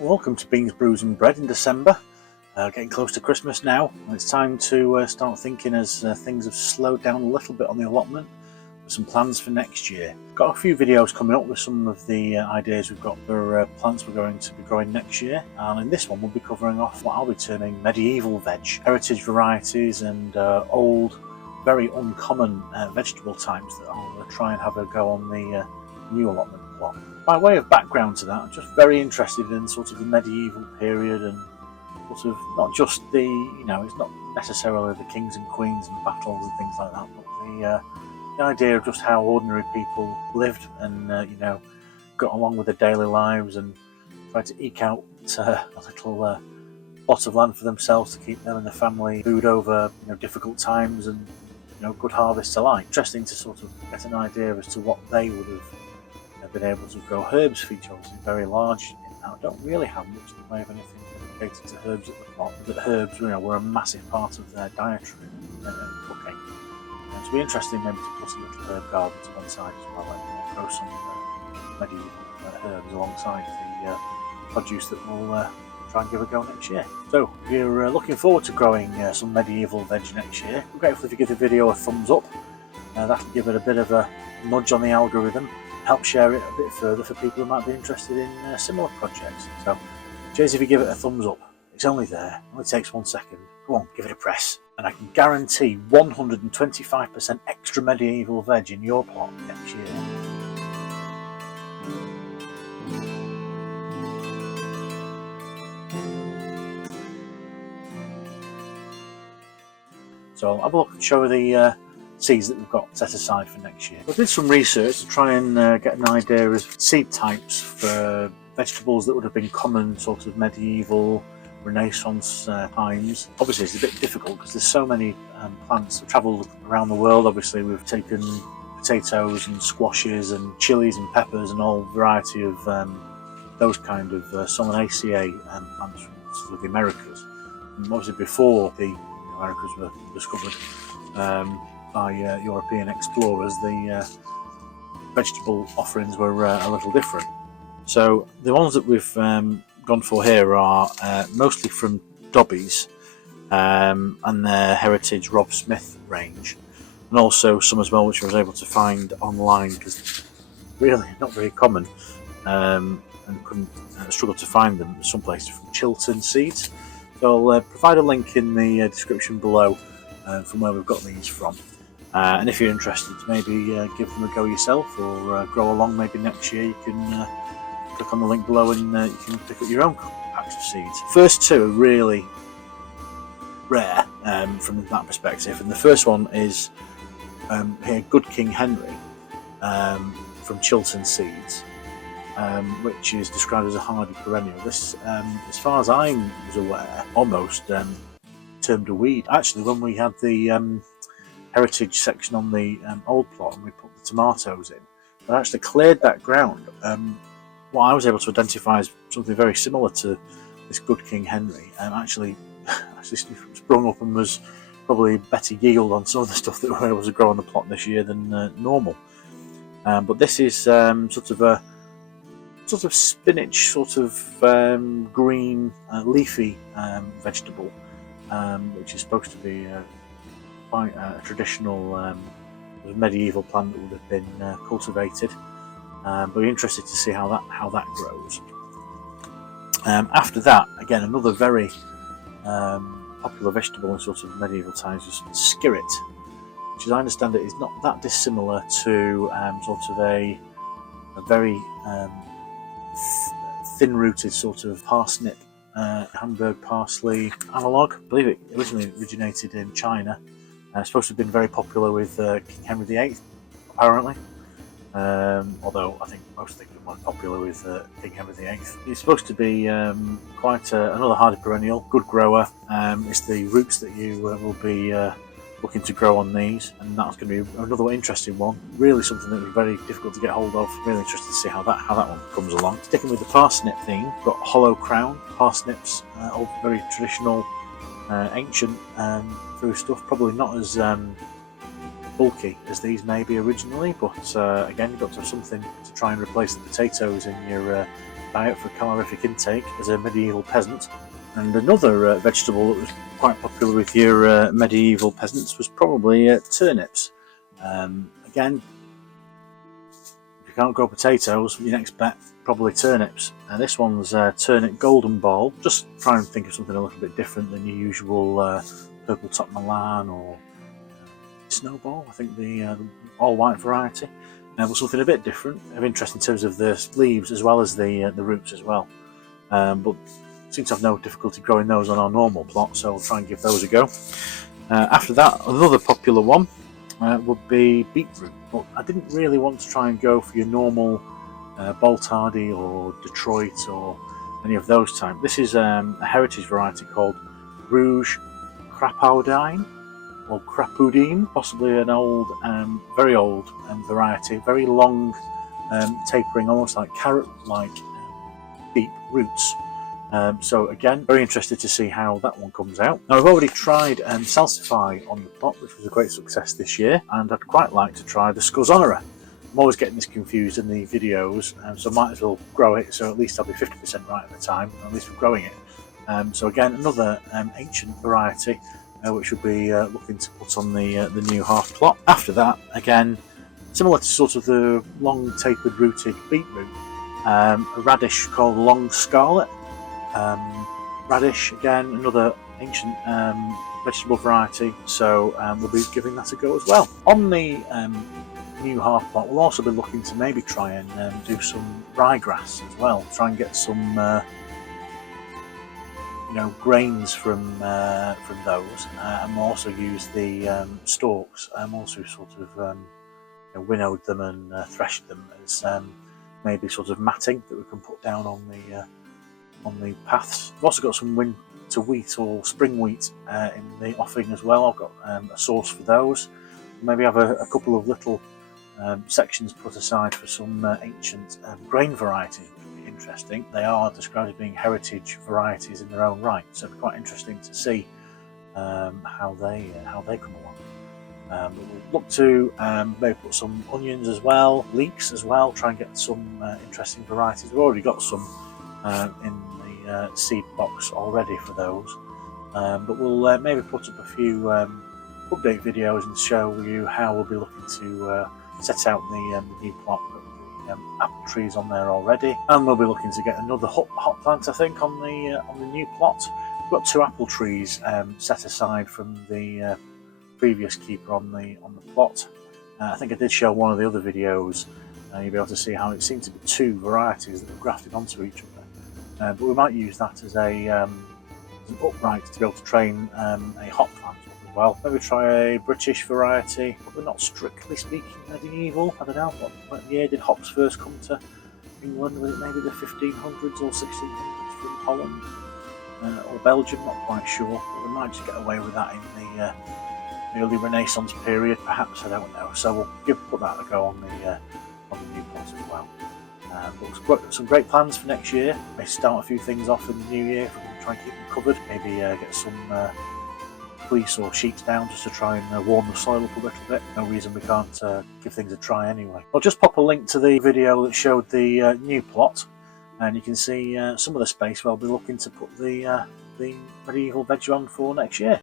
Welcome to Beans, Brews and Bread in December. Getting close to Christmas now, and it's time to start thinking as things have slowed down a little bit on the allotment. Some plans for next year. Got a few videos coming up with some of the ideas we've got for plants we're going to be growing next year, and in this one we'll be covering off what I'll be terming medieval veg, heritage varieties and old, very uncommon vegetable types that I'll try and have a go on the new allotment plot. By way of background to that, I'm just very interested in sort of the medieval period and sort of not just the, it's not necessarily the kings and queens and battles and things like that, but the idea of just how ordinary people lived and, got along with their daily lives and tried to eke out a little plot of land for themselves to keep them and their family food over difficult times and good harvests alike. Interesting to sort of get an idea as to what they would have been able to grow. Herbs feature obviously very large in that. I don't really have much in the way of anything dedicated to herbs at the plot, but herbs were a massive part of their dietary and cooking. And it'll be interesting maybe to put a little herb garden to one side as well and grow some medieval herbs alongside the produce that we'll try and give a go next year. So if you're looking forward to growing some medieval veg next year, I'm grateful if you give the video a thumbs up. That'll give it a bit of a nudge on the algorithm, help share it a bit further for people who might be interested in similar projects. So cheers if you give it a thumbs up. It's only there, it only takes 1 second. Go on, give it a press. And I can guarantee 125% extra medieval veg in your plot next year. So I'll have a look and show the seeds that we've got set aside for next year. I did some research to try and get an idea of seed types for vegetables that would have been common sort of medieval Renaissance times. Obviously it's a bit difficult because there's so many plants that travelled around the world. Obviously we've taken potatoes and squashes and chilies and peppers and all variety of those kind of Solanaceae plants from sort of the Americas. And obviously before the Americas were discovered by European explorers, the vegetable offerings were a little different. So the ones that we've gone for here are mostly from Dobbies and their heritage Rob Smith range, and also some as well which I was able to find online because really not very common and couldn't struggle to find them some places from Chiltern Seeds. So I'll provide a link in the description below from where we've got these from. And if you're interested, maybe give them a go yourself or grow along. Maybe next year you can click on the link below and you can pick up your own packs of seeds. First two are really rare from that perspective, and the first one is here Good King Henry from Chiltern Seeds, which is described as a hardy perennial. This, as far as I was aware, almost termed a weed. Actually, when we had the heritage section on the old plot and we put the tomatoes in, I actually cleared that ground. What I was able to identify as something very similar to this Good King Henry, actually sprung up and was probably better yield on some of the stuff that we were able to grow on the plot this year than normal. But this is sort of spinach, sort of green, leafy vegetable, which is supposed to be quite a traditional medieval plant that would have been cultivated. But we're interested to see how that grows. After that, again, another very popular vegetable in sort of medieval times is skirret, which, as I understand it, is not that dissimilar to sort of a very thin-rooted sort of parsnip, Hamburg parsley analogue. I believe it originally originated in China. It's supposed to have been very popular with King Henry VIII, apparently. Although I think most things are more popular with King Henry VIII. It's supposed to be quite another hardy perennial, good grower. It's the roots that you will be looking to grow on these, and that's going to be another interesting one. Really something that would be very difficult to get hold of. Really interested to see how that one comes along. Sticking with the parsnip theme, we've got hollow crown parsnips, all very traditional, ancient food stuff. Probably not as bulky as these may be originally, but again, you've got to have something to try and replace the potatoes in your diet for calorific intake as a medieval peasant. And another vegetable that was quite popular with your medieval peasants was probably turnips. Again, if you can't grow potatoes, your next bet probably turnips. This one's turnip golden ball. Just try and think of something a little bit different than your usual purple top Milan or snowball. I think the all white variety. But something a bit different, of interest in terms of the leaves as well as the roots as well. But seem to have no difficulty growing those on our normal plot, so we'll try and give those a go. After that, another popular one would be beetroot, but I didn't really want to try and go for your normal Boltardy or Detroit or any of those type. This is a heritage variety called Rouge Crapaudine or Crapaudine, possibly an old, very old variety, very long, tapering, almost like carrot-like deep roots. So again, very interested to see how that one comes out. Now I've already tried Salsify on the plot, which was a great success this year, and I'd quite like to try the Scorzonera. I'm always getting this confused in the videos, so I might as well grow it, so at least I'll be 50% right at the time, at least for growing it. So again, another ancient variety, which we'll be looking to put on the new half plot. After that, again, similar to sort of the long tapered rooted beetroot, a radish called long Scarlett. Radish, again, another ancient vegetable variety, so we'll be giving that a go as well. On the new half plot, we'll also be looking to maybe try and do some ryegrass as well, try and get some grains from those, and we'll also use the stalks, and also sort of winnowed them and threshed them as maybe sort of matting that we can put down on the paths. I've also got some winter wheat or spring wheat in the offing as well. I've got a source for those. Maybe have a couple of little sections put aside for some ancient grain varieties. Would be interesting. They are described as being heritage varieties in their own right, so it'd be quite interesting to see how they come along. But we'll look to maybe put some onions as well, leeks as well, try and get some interesting varieties. We've already got some in the seed box already for those, but we'll maybe put up a few update videos and show you how we'll be looking to set out the new plot. We've got the apple trees on there already, and we'll be looking to get another hot plant, I think, on the new plot. We've got 2 apple trees set aside from the previous keeper on the plot. I think I did show one of the other videos. You'll be able to see how it seemed to be 2 varieties that were grafted onto each other. But we might use that as an upright to be able to train a hop plant as well. Maybe try a British variety, but we're not strictly speaking medieval. I don't know, what year did hops first come to England? Was it maybe the 1500s or 1600s from Holland or Belgium? Not quite sure, but we might just get away with that in the early Renaissance period, perhaps, I don't know. So we'll put that a go on the new plot as well. But we've got some great plans for next year. May start a few things off in the new year if we can try and keep them covered. Maybe get some fleece or sheets down just to try and warm the soil up a little bit. No reason we can't give things a try anyway. I'll just pop a link to the video that showed the new plot, and you can see some of the space where I'll be looking to put the medieval veg on for next year.